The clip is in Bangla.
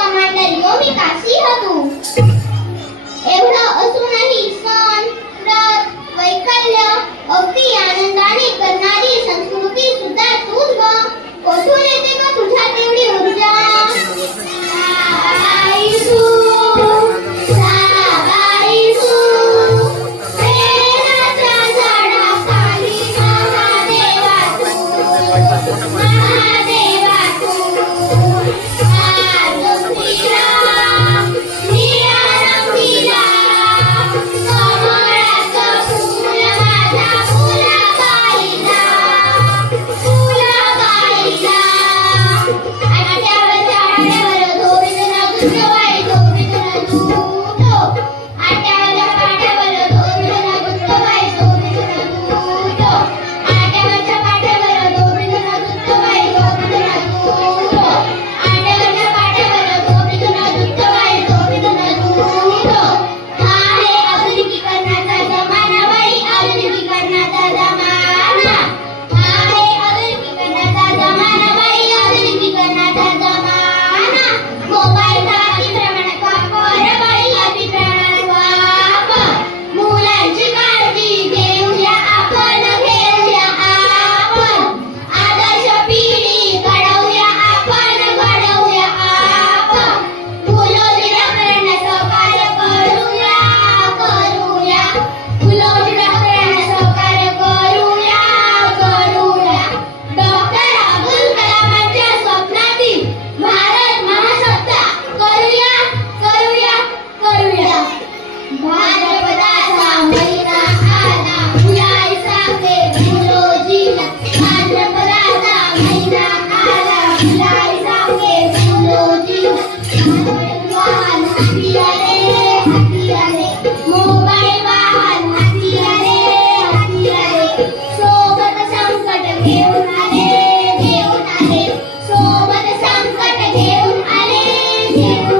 كما تليومك صيحة ابن you.